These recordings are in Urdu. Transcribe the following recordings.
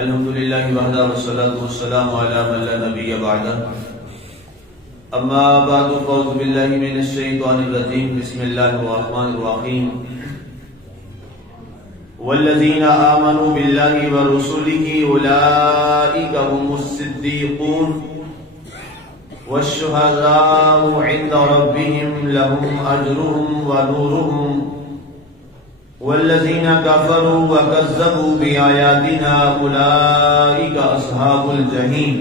الحمد للہ وحدہ والصلاة والسلام علی من لا نبی بعدہ اما بعد فاعوذ باللہ من الشیطان الرجیم بسم اللہ الرحمن الرحیم والذین آمنوا باللہ ورسولہ اولئک هم الصدیقون والشہداء عند ربهم لهم اجرهم ونورهم والذین کفروا وکذبوا بآیاتنا اولئک اصحاب الجحیم۔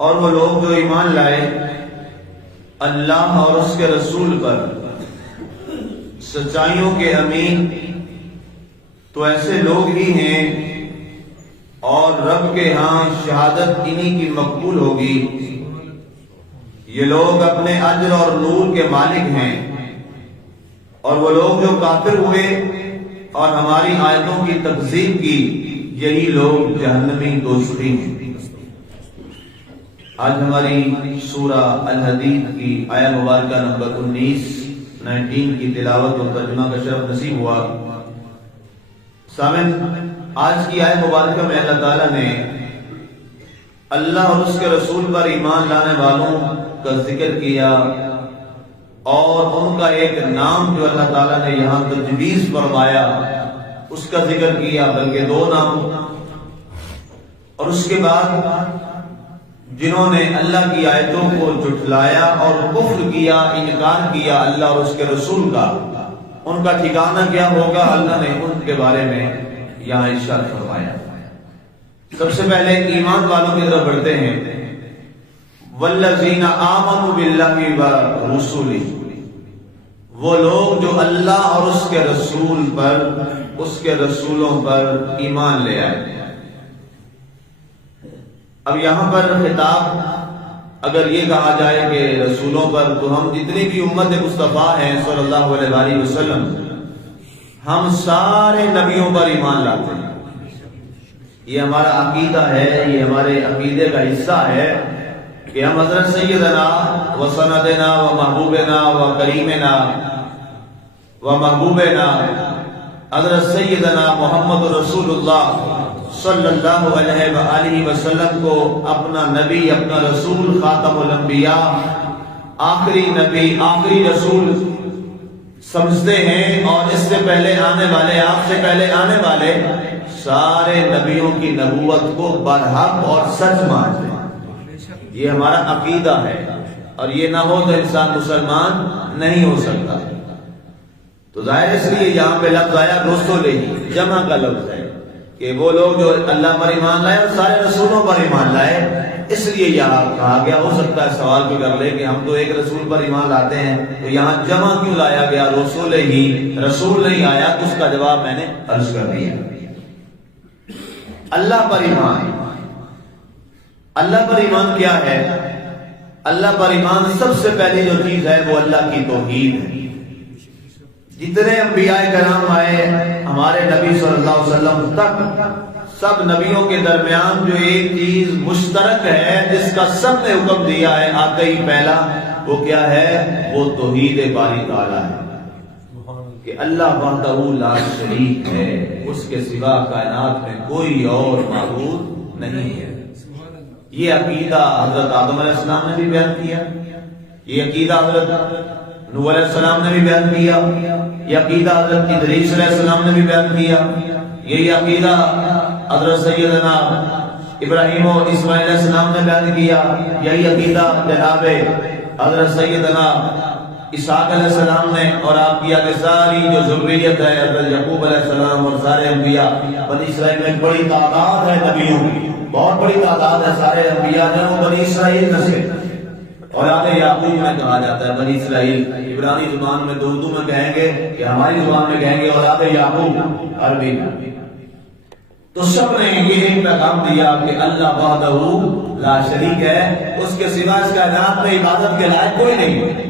اور وہ لوگ جو ایمان لائے اللہ اور اس کے رسول پر، سچائیوں کے امین، تو ایسے لوگ ہی ہیں اور رب کے ہاں شہادت انہی کی مقبول ہوگی۔ یہ لوگ اپنے اجر اور نور کے مالک ہیں، اور وہ لوگ جو کافر ہوئے اور ہماری آیتوں کی تکذیب کی، یہی لوگ جہنمی دوزخی ہیں۔ آج ہماری سورہ الحدید کی آیہ مبارکہ نمبر 19 کی تلاوت اور ترجمہ کا شرف نصیب ہوا۔ سامن، آج کی آیہ مبارکہ میں اللہ تعالیٰ نے اللہ اور اس کے رسول پر ایمان لانے والوں کا ذکر کیا، اور ان کا ایک نام جو اللہ تعالیٰ نے یہاں تجویز فرمایا اس کا ذکر کیا، بلکہ دو نام۔ اور اس کے بعد جنہوں نے اللہ کی آیتوں کو جھٹلایا اور کفر کیا، انکار کیا اللہ اور اس کے رسول کا، ان کا ٹھکانہ کیا ہوگا، اللہ نے ان کے بارے میں یہاں ارشاد فرمایا۔ سب سے پہلے ایمان والوں کی طرف بڑھتے ہیں۔ والذین آمنوا باللہ ورسولہ، وہ لوگ جو اللہ اور اس کے رسول پر، اس کے رسولوں پر ایمان لے آئے۔ اب یہاں پر خطاب اگر یہ کہا جائے کہ رسولوں پر، تو ہم جتنی بھی امت مصطفیٰ ہیں صلی اللہ علیہ وسلم، ہم سارے نبیوں پر ایمان لاتے ہیں۔ یہ ہمارا عقیدہ ہے، یہ ہمارے عقیدے کا حصہ ہے کہ ہم حضرت سیدنا و سندنا و محبوبنا و کریمنا و محبوبنا حضرت سیدنا محمد رسول اللہ صلی اللہ علیہ وآلہ وسلم کو اپنا نبی، اپنا رسول، خاتم الانبیاء، آخری نبی، آخری رسول سمجھتے ہیں، اور اس سے پہلے آنے والے، آپ سے پہلے آنے والے سارے نبیوں کی نبوت کو برحق اور سچ مانتے ہیں۔ یہ ہمارا عقیدہ ہے، اور یہ نہ ہو تو انسان مسلمان نہیں ہو سکتا۔ تو ظاہر اس لیے یہاں پہ لفظ آیا رسولہ، جمع کا لفظ ہے کہ وہ لوگ جو اللہ پر ایمان لائے اور سارے رسولوں پر ایمان لائے، اس لیے یہاں کہا گیا۔ ہو سکتا ہے سوال بھی کر لے کہ ہم تو ایک رسول پر ایمان لاتے ہیں، تو یہاں جمع کیوں لایا گیا، رسولہ ہی، رسول نہیں آیا؟ تو اس کا جواب میں نے عرض کر دیا۔ اللہ پر ایمان، اللہ پر ایمان کیا ہے؟ اللہ پر ایمان سب سے پہلی جو چیز ہے وہ اللہ کی توحید ہے۔ جتنے انبیاء کرام آئے ہمارے نبی صلی اللہ علیہ وسلم تک، سب نبیوں کے درمیان جو ایک چیز مشترک ہے، جس کا سب نے حکم دیا ہے آتے ہی پہلا، وہ کیا ہے؟ وہ توحید باری تعالیٰ ہے، کہ اللہ وحدہ لا شریک ہے، اس کے سوا کائنات میں کوئی اور معبود نہیں ہے۔ یہ عقیدہ حضرت آدم علیہ السلام نے بھی بیان کیا، یہ عقیدہ حضرت نوح علیہ السلام نے بھی بیان کیا، یہ عقیدہ حضرت ادریس علیہ السلام نے بھی بیان کیا، یہی عقیدہ حضرت سیدنا ابراہیم و اسماعیل علیہ السلام نے بیان کیا، یہی عقیدہ جناب حضرت سیدنا اسحاق علیہ السلام نے، اور آپ کی آگے ساری جو ذریت ہے حضرت یعقوب علیہ السلام اور سارے انبیاء، بنی اسرائیل میں ایک بڑی تعداد ہے نبیوں کی، بہت بڑی تعداد ہے، سارے انبیاء جو وہ بنی اسرائیل میں سے اولاد یعقوب میں کہا جاتا ہے۔ بنی اسرائیل عبرانی زبان میں، اردو میں کہیں گے کہ ہماری زبان میں کہیں گے اولاد یعقوب عربی میں۔ تو سب نے یہ ایک پیغام دیا کہ اللہ وحدہ لا شریک ہے، اس کے سوا اس کائنات میں عبادت کے لائق کوئی نہیں ہے۔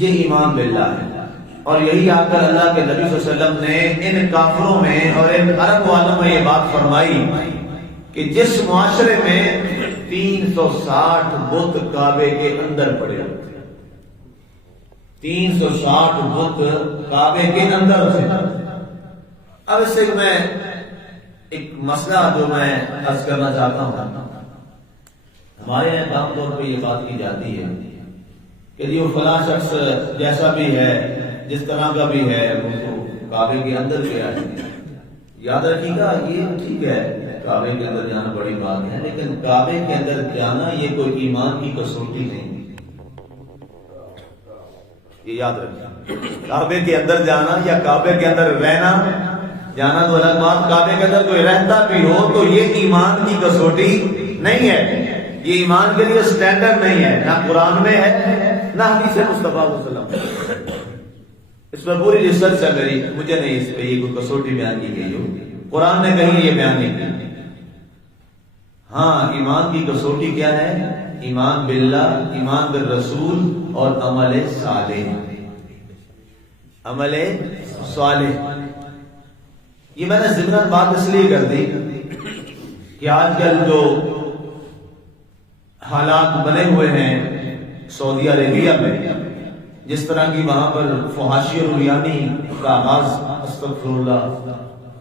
یہ ایمان باللہ ہے، اور یہی آ کر اللہ کے نبی صلی اللہ علیہ وسلم نے ان کافروں میں اور ان عرب والوں میں یہ بات فرمائی کہ جس معاشرے میں 360 بت کعبے کے اندر پڑے ہوتے ہیں، 360 بت کعبے کے اندر تھے، اب اس سے میں ایک مسئلہ جو میں عرض کرنا چاہتا ہوں، ہمارے یہاں عام طور پہ یہ بات کی جاتی ہے کہ جو فلاں شخص جیسا بھی ہے، جس طرح کا بھی ہے، وہ کعبے کے اندر گیا ہے۔ یاد رکھیے گا، یہ ٹھیک ہے کعبے کے اندر جانا بڑی بات ہے، لیکن کعبے کے اندر جانا یہ کوئی ایمان کی کسوٹی نہیں، یہ یاد رکھیے۔ کعبے کے اندر جانا یا کعبے کے اندر رہنا، جانا تو الگ بات، کعبے کے اندر کوئی رہتا بھی ہو تو یہ ایمان کی کسوٹی نہیں ہے، یہ ایمان کے لیے سٹینڈرڈ نہیں ہے، نہ قرآن میں ہے نہ حدیث مصطفیٰ صلی اللہ علیہ وسلم۔ اس پر پوری ریسرچ ہے میری، مجھے نہیں اس پہ یہ کوئی کسوٹی بیان کی گئی ہو، قرآن نے کہیں یہ بیان نہیں کی۔ ہاں، ایمان کی کسوٹی کیا ہے؟ ایمان باللہ، ایمان بالرسول اور عمل صالح، عمل صالح۔ یہ میں نے ضمن بات اس لیے کر دی کہ آج کل جو حالات بنے ہوئے ہیں سعودی عربیہ میں، جس طرح کی وہاں پر فحاشی اور عریانی کا آغاز، استغفر اللہ،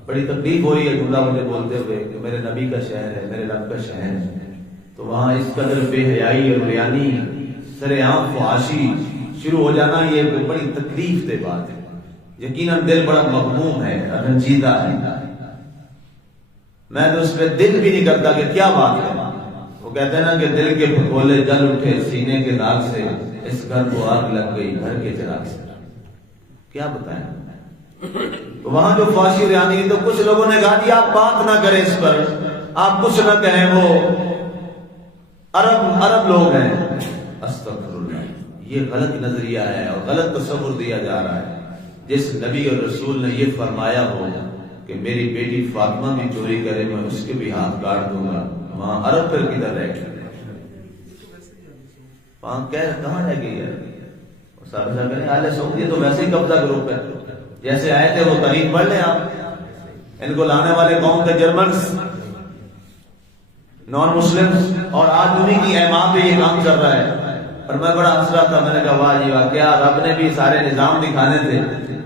بڑی تکلیف ہو رہی ہے جملہ مجھے بولتے ہوئے کہ میرے نبی کا شہر ہے، میرے رب کا شہر ہے، تو وہاں اس قدر بے حیائی اور عریانی، سر عام فحاشی شروع ہو جانا، یہ بڑی تکلیف دہ بات ہے۔ یقیناً دل بڑا مغموم ہے، رنجیدہ ہے، میں تو اس پہ دل بھی نہیں کرتا کہ کیا بات ہے۔ وہ کہتے ہیں نا کہ دل کے پھپھولے جل اٹھے سینے کے داغ سے، اس گھر کو آگ لگ گئی گھر کے چراغ سے، کیا بتائیں۔ تو وہاں جو فحاشی ریانی، تو کچھ لوگوں نے کہا کہ آپ بات نہ کریں اس پر، آپ کچھ نہ کہیں، وہ عرب لوگ ہیں۔ استغفر اللہ، یہ غلط نظریہ ہے اور غلط تصور دیا جا رہا ہے۔ جس نبی اور رسول نے یہ فرمایا ہو کہ میری بیٹی فاطمہ بھی چوری کرے میں اس کے بھی ہاتھ کاٹ دوں گا، وہاں عرب پھر کدھر رہ گئے؟ وہاں کہاں رہ گئی ہے؟ اہل سعودیہ تو ویسے ہی قبضہ گروپ ہے، جیسے آئے تھے وہ تاریخ پڑھ لیں آپ، ان کو لانے والے قوم تھے جرمنس، نان مسلم، اور آج انہیں کی احماد پہ یہ کام چل رہا ہے۔ اور میں بڑا ہنس رہا تھا، میں نے کہا واہ جی واہ، کیا رب نے بھی سارے نظام دکھانے تھے۔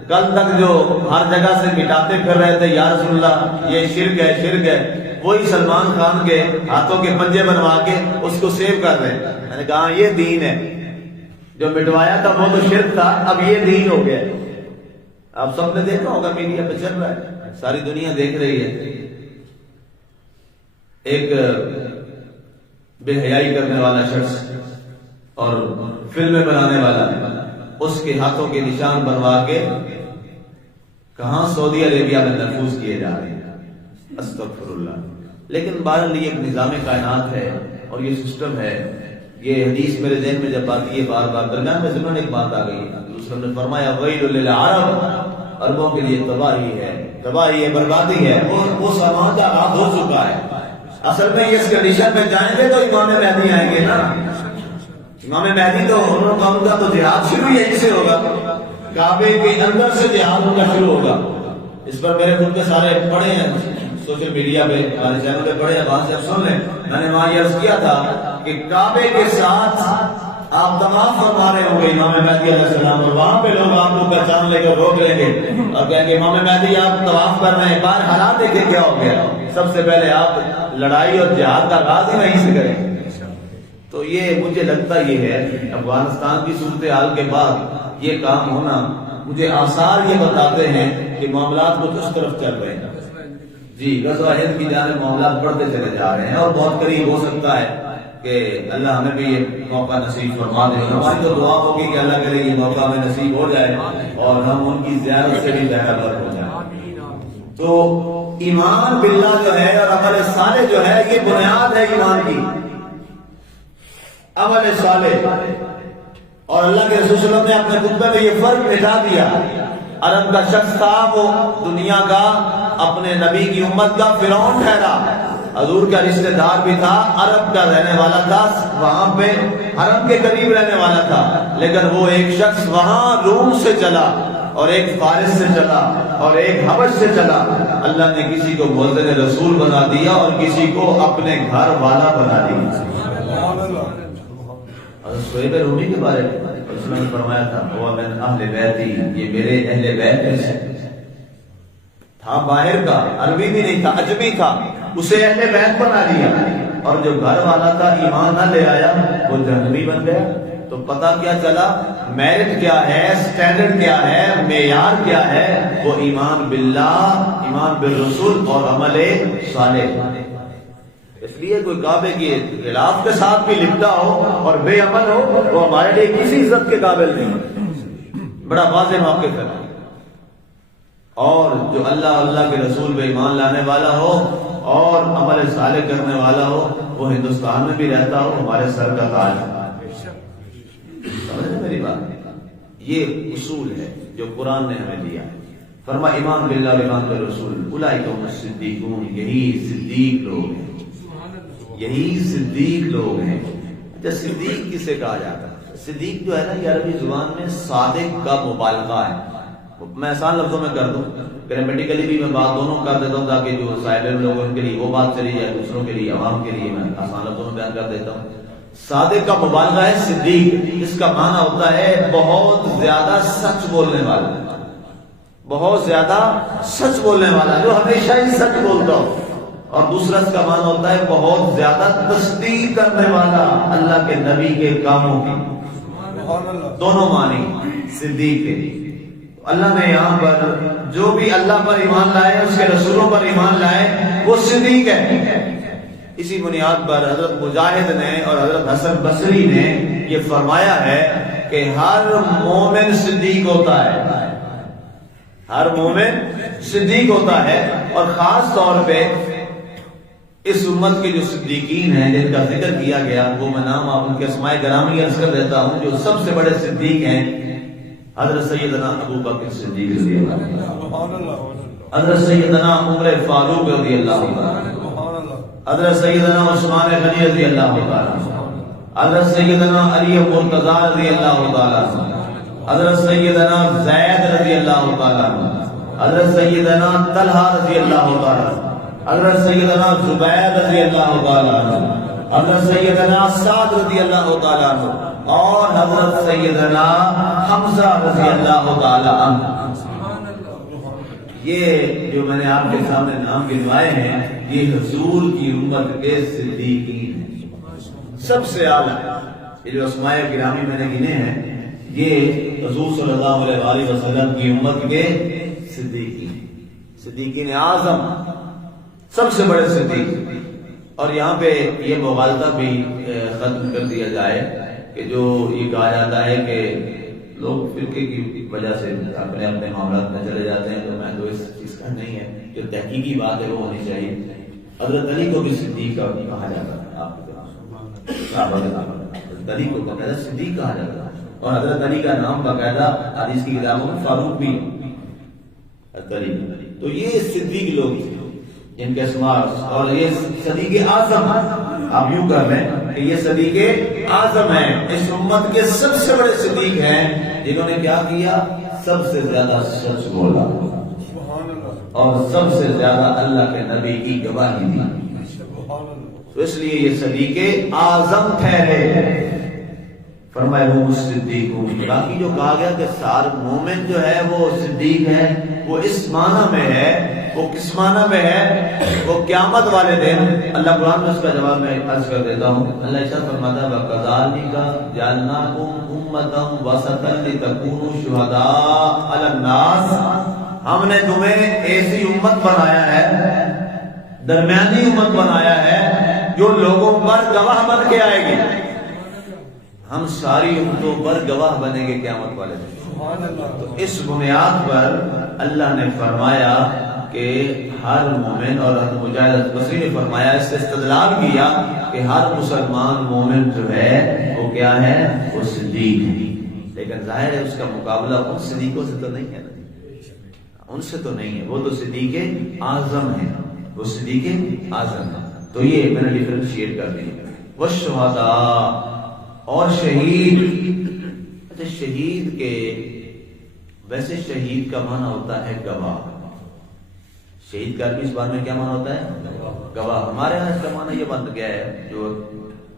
کل تک جو ہر جگہ سے مٹاتے پھر رہے تھے یا رسول اللہ یہ شرک ہے شرک ہے، وہی سلمان خان کے ہاتھوں کے پنجے بنوا کے اس کو سیو کر رہے ہیں۔ میں نے کہا یہ دین ہے، جو مٹوایا تھا وہ تو شرک تھا، اب یہ دین ہو گیا۔ آپ سب نے دیکھا ہوگا، میڈیا پہ چل رہا ہے، ساری دنیا دیکھ رہی ہے۔ ایک بے حیائی کرنے والا شخص اور فلمیں بنانے والا، اس کے ہاتھوں کے نشان بنوا کے کہاں سعودی عربیہ میں محفوظ کیے جا رہے ہیں۔ استغفر اللہ۔ لیکن بہرحال یہ ایک نظام کائنات ہے اور یہ سسٹم ہے۔ یہ حدیث میرے ذہن میں جب آتی ہے بار بار، درمیان میں ضمن ایک بات آ گئی، دوسرے نے فرمایا ویل للعرب، عربوں کے لیے تباہی ہے، تباہی ہے، بربادی ہے، وہ سامان کا آغاز ہو چکا ہے۔ اصل میں اس کنڈیشن میں جائیں گے تو امام مہدی آئیں گے نا، امام مہدی تو ان کا تو جہاد شروع یہیں سے ہوگا، کعبے کے اندر سے جہاد ان کا شروع ہوگا۔ اس پر میرے خود کے سارے پڑھے ہیں سوشل میڈیا پہ، ہمارے چینل پہ پڑھے ہیں، وہاں سے اب سن لیں۔ میں نے وہاں یہ عرض کیا تھا کہ کعبے کے ساتھ آپ طواف فرما رہے ہوں گے امام مہدی علیہ السلام، اور وہاں پہ لوگ آپ کو پہچان لے کر روک لیں گے اور کہیں گے امام مہدی آپ طواف کر رہے ہیں، باہر حالات دیکھیں کیا ہو گیا۔ سب سے پہلے آپ لڑائی اور جہاد کا آغاز ہی وہیں سے کریں۔ تو یہ مجھے لگتا یہ ہے افغانستان کی صورتحال کے بعد یہ کام ہونا، مجھے آثار یہ بتاتے ہیں کہ معاملات کچھ اس طرف چل رہے ہیں۔ جی، غزوہ ہند کی جانب معاملات بڑھتے چلے جا رہے ہیں اور بہت قریب ہو سکتا ہے کہ اللہ ہمیں بھی یہ موقع نصیب فرما دے۔ ہماری تو دعا ہوگی کہ اللہ کرے یہ موقع ہمیں نصیب ہو جائے اور ہم ان کی زیارت سے بھی بہتر ہو جائیں۔ تو ایمان باللہ جو ہے اور عمل صالح جو ہے، یہ بنیاد ہے ایمان کی، عمل صالح۔ اور اللہ کے رسول صلی اللہ علیہ وسلم نے اپنے خطبے میں یہ فرق مٹا دیا۔ عرب کا شخص تھا، وہ دنیا کا، اپنے نبی کی امت کا فرعون ٹھہرا، حضور کا رشتہ دار بھی تھا، عرب کا رہنے والا تھا، وہاں پہ حرم کے قریب رہنے والا تھا، لیکن وہ ایک شخص وہاں روم سے چلا اور ایک فارس سے چلا اور ایک حبش سے چلا۔ اللہ نے کسی کو مؤذن رسول بنا دیا اور کسی کو اپنے گھر والا بنا دیا۔ صہیب رومی کے بارے میں رسول نے فرمایا تھا وہ من اہل بیتی، یہ میرے اہل بیت میں سے ہاں باہر کا، عربی بھی نہیں تھا، اجمی تھا، اسے اہل بیت بنا لیا، اور جو گھر والا تھا ایمان نہ لے آیا وہ جہنمی بن گیا۔ تو پتہ کیا چلا میرٹ کیا ہے، سٹینڈرڈ کیا ہے، معیار کیا ہے، وہ ایمان باللہ، ایمان بالرسول اور عمل صالح۔ اس لیے کوئی کعبے کے خلاف کے ساتھ بھی لپٹا ہو اور بے عمل ہو وہ ہمارے لیے کسی عزت کے قابل نہیں، بڑا واضح موقف ہے۔ اور جو اللہ کے رسول پہ ایمان لانے والا ہو اور عمل صالح کرنے والا ہو وہ ہندوستان میں بھی رہتا ہو، ہمارے سر کا تاج ہے۔ سمجھے میری بات؟ یہ اصول ہے جو قرآن نے ہمیں دیا۔ فرما ایمان باللہ و ایمان بالرسول اولئک هم الصدیقون، یہی صدیق لوگ ہیں، یہی صدیق لوگ ہیں۔ اچھا صدیق کسے کہا جاتا ہے؟ صدیق جو ہے نا یہ عربی زبان میں صادق کا مبالغہ ہے۔ میں آسان لفظوں میں کر دوں، گرامیٹیکلی بھی میں بات دونوں کر دیتا ہوں تاکہ جو سائلنٹ لوگ ان کے لیے وہ بات چلی جائے، دوسروں کے لیے، عوام کے لیے میں آسان لفظوں میں بیان کر دیتا ہوں۔ صادق کا مبالغہ ہے صدیق، اس کا معنی ہوتا ہے بہت زیادہ سچ بولنے والا، بہت زیادہ سچ بولنے والا، جو ہمیشہ ہی سچ بولتا ہو۔ اور دوسرا اس کا معنی ہوتا ہے بہت زیادہ تصدیق کرنے والا اللہ کے نبی کے کاموں کی، دونوں معنی صدیق کے۔ اللہ نے یہاں پر جو بھی اللہ پر ایمان لائے، اس کے رسولوں پر ایمان لائے، وہ صدیق ہے۔ اسی بنیاد پر حضرت مجاہد نے اور حضرت حسن بصری نے یہ فرمایا ہے کہ ہر مومن صدیق ہوتا ہے، ہر مومن صدیق ہوتا ہے، اور خاص طور پہ اس امت کے جو صدیقین ہیں جن کا ذکر کیا گیا، وہ میں نام آپ ان کے اسماء گرامی عرض کر دیتا ہوں۔ جو سب سے بڑے صدیق ہیں حضرت سیدنا ابو بکر صدیق رضی اللہ عنہ، حضرت سیدنا عمر فاروق رضی اللہ عنہ، حضرت سیدنا عثمان غنی رضی اللہ عنہ، حضرت سیدنا علی مرتضی رضی اللہ عنہ، حضرت سیدنا زید رضی اللہ عنہ، حضرت سیدنا طلحہ رضی اللہ عنہ، حضرت سیدنا زبیر رضی اللہ عنہ، حضرت سیدنا سعد رضی اللہ تعالی عنہ، اور حضرت سیدنا حمزہ رضی اللہ تعالی عنہ۔ یہ جو میں نے آپ کے سامنے نام گنوائے ہیں یہ حضور کی امت کے صدیقین ہیں، سب سے اعلیٰ۔ یہ جو اسماء گرامی میں نے گنے ہیں یہ حضور صلی اللہ علیہ وسلم کی امت کے صدیقین اعظم، سب سے بڑے صدیق۔ اور یہاں پہ یہ مغالطہ بھی ختم کر دیا جائے کہ جو یہ کہا جاتا ہے کہ لوگ فرقے کی وجہ سے اپنے اپنے معاملات میں چلے جاتے ہیں، تو میں تو اس چیز کا نہیں ہے، جو تحقیقی بات ہے وہ ہونی چاہیے۔ حضرت علی کو بھی صدیق کہا جاتا ہے، آپ حضرت علی کو باقاعدہ صدیق کہا جاتا ہے، اور حضرت علی کا نام باقاعدہ حدیث کی کتابوں میں فاروق بھی حضرت علی۔ تو یہ صدیق لوگ ہیں ان کے اسماء، اور یہ صدیق اعظم، آپ یوں کر لیں کہ یہ صدیق اعظم ہیں، اس امت کے سب سے بڑے صدیق ہیں، جنہوں نے کیا کیا؟ سب سے زیادہ سچ بولا اور سب سے زیادہ اللہ کے نبی کی گواہی دی، تو اس لیے یہ صدیق اعظم ٹھہرے۔ فرمائے وہ صدیقون۔ باقی جو کہا گیا کہ سار مومن جو ہے وہ صدیق ہے، وہ اس معنی میں ہے، وہ کس معنی میں ہے؟ وہ قیامت والے دن، اللہ قرآن میں اس کا جواب میں عرض کر دیتا ہوں۔ اللہ ارشاد فرماتا ہے وَكَذَلِكَ جَعَلْنَاكُمْ أُمَّةً وَسَطًا لِتَكُونُوا شُهَدَاءَ عَلَى النَّاسِ، ہم نے تمہیں ایسی امت بنایا ہے، درمیانی امت بنایا ہے جو لوگوں پر گواہ بن کے آئے گی۔ ہم ساری امتوں پر گواہ بنیں گے قیامت والے دن۔ تو اس بنیاد پر اللہ نے فرمایا کہ ہر مومن، اور حضرت مجاہد بصری نے فرمایا، اس سے استدلال کیا کہ ہر مسلمان مومن جو ہے وہ کیا ہے؟ وہ صدیق ہے۔ لیکن ظاہر ہے اس کا مقابلہ ان صدیقوں سے تو نہیں ہے نا، ان سے تو نہیں ہے، وہ تو صدیق اعظم ہے، وہ صدیق اعظم ہے۔ تو یہ میں نے ڈیفرینشیٹ کر دیا۔ والشہداء، اور شہید۔ اچھا شہید کے ویسے شہید کا معنی ہوتا ہے گواہ، شہید کا عربی زبان میں کیا معنی ہوتا ہے؟ گواہ۔ ہمارے یہاں اس کا معنی یہ بن گیا ہے، جو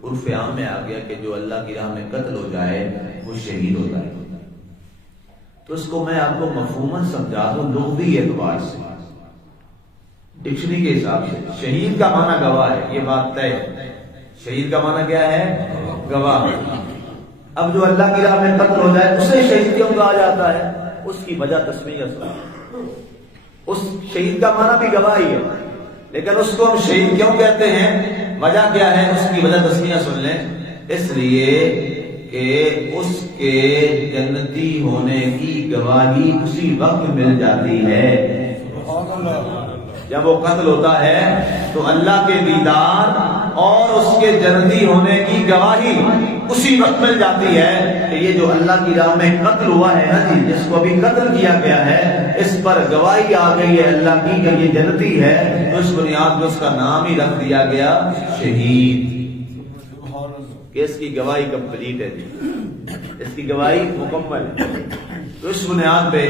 عرف عام میں آ گیا کہ جو اللہ کی راہ میں قتل ہو جائے وہ شہید ہوتا ہے۔ تو اس کو میں آپ کو مفہوماً سمجھا دوں لغوی اعتبار سے۔ ڈکشنری کے حساب سے شہید کا معنی گواہ ہے، یہ بات طے ہے۔ شہید کا معنی کیا ہے؟ گواہ۔ اب جو اللہ کی راہ میں قتل ہو جائے اسے شہید کیوں کہا جاتا ہے؟ اس کی وجہ تسمیہ سن۔ اس شہید کا معنی بھی گواہی ہے، لیکن اس کو ہم شہید کیوں کہتے ہیں؟ وجہ کیا ہے؟ اس کی وجہ تسمیہ سن لیں۔ اس لیے کہ اس کے جنتی ہونے کی گواہی اسی وقت مل جاتی ہے جب وہ قتل ہوتا ہے، تو اللہ کے دیدار اور اس کے جنتی ہونے کی گواہی اسی وقت مل جاتی ہے کہ یہ جو اللہ کی راہ میں قتل ہوا ہے نا جی، جس کو ابھی قتل کیا گیا ہے، اس پر گواہی آ گئی ہے اللہ کی کہ یہ جنتی ہے، تو اس بنیاد پر اس کا نام ہی رکھ دیا گیا شہید، کہ اس کی گواہی کمپلیٹ ہے جی، اس کی گواہی مکمل ہے۔ تو اس بنیاد پہ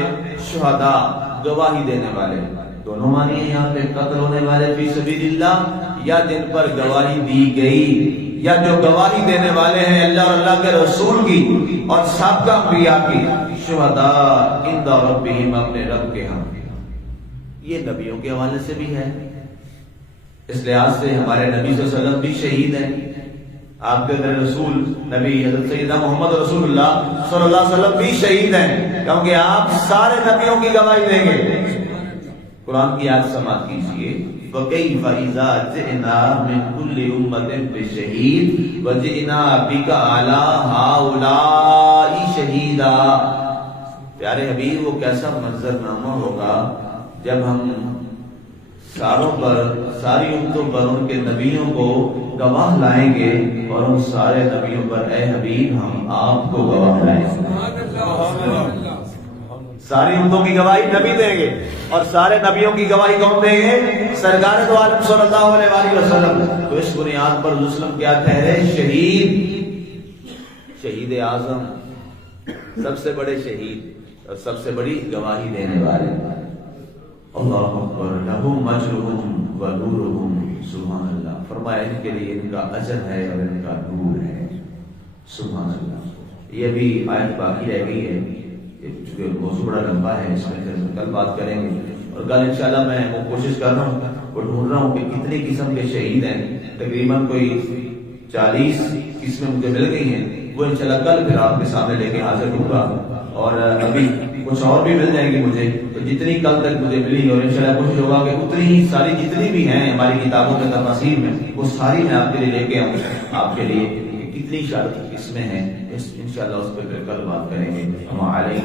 شہداء گواہی دینے والے دونوں معنی ہیں یہاں پہ، قتل ہونے والے فی سبیل اللہ، یا جن پر گواہی دی گئی، یا جو گواہی دینے والے ہیں اللہ اور اللہ کے رسول کی اور سابقہ انبیاء کی، شہداء عند ربہم، اپنے رب کے ہاں۔ یہ نبیوں کے حوالے سے بھی ہے، اس لحاظ سے ہمارے نبی صلی اللہ علیہ وسلم بھی شہید ہیں، آپ کے رسول نبی حضرت سیدنا محمد رسول اللہ صلی اللہ علیہ وسلم بھی شہید ہیں، کیونکہ آپ سارے نبیوں کی گواہی دیں گے۔ قرآن کی آیت سماعت کیجیے، وَكَيْفَ إِذَا جِئْنَا مِنْ كُلِّ أُمَّةٍ بِشَهِيدٍ وَجِئْنَا بِكَ عَلَىٰ هَٰؤُلَاءِ شَهِيدًا۔ پیارے حبیب، وہ کیسا منظرنامہ ہوگا جب ہم ساروں پر، ساری امتوں پر ان کے نبیوں کو گواہ لائیں گے، اور ان سارے نبیوں پر اے حبیب ہم آپ کو گواہ لائیں گے۔ ساری امتوں کی گواہی نبی دیں گے، اور سارے نبیوں کی گواہی کون دیں گے؟ سرکار دو عالم صلی اللہ علیہ وآلہ وسلم۔ تو اس بنیاد پر رسول کیا ٹھہرے؟ شہید، شہید اعظم، سب سے بڑے شہید اور سب سے بڑی گواہی دینے والے۔ اللہ اکبر، لہم اجرہم و نورہم، سبحان اللہ۔ فرمایا ان کے لیے ان کا اجر ہے اور ان کا نور ہے، سبحان اللہ۔ یہ بھی آیت باقی رہ گئی ہے، چونکہ موضوع بڑا لمبا ہے، اس میں کل بات کریں گے، اور کل انشاءاللہ میں وہ کوشش کر رہا ہوں، وہ ڈھونڈ رہا ہوں کہ کتنی قسم کے شہید ہیں، تقریباً کوئی 40 قسمیں مجھے مل گئی ہیں، وہ انشاءاللہ کل پھر آپ کے سامنے لے کے حاضر ہوں گا، اور ابھی کچھ اور بھی مل جائیں گی مجھے، تو جتنی کل تک مجھے ملی، اور انشاءاللہ کوشش ہوگا کہ اتنی ہی ساری جتنی بھی ہیں ہماری کتابوں کے تفاسیر میں، وہ ساری میں آپ کے لیے لے کے آؤں آپ کے لیے، کتنی شرط قسمیں ہیں، انشاءاللہ اس پہ کل بات کریں گے۔ ہم علیہ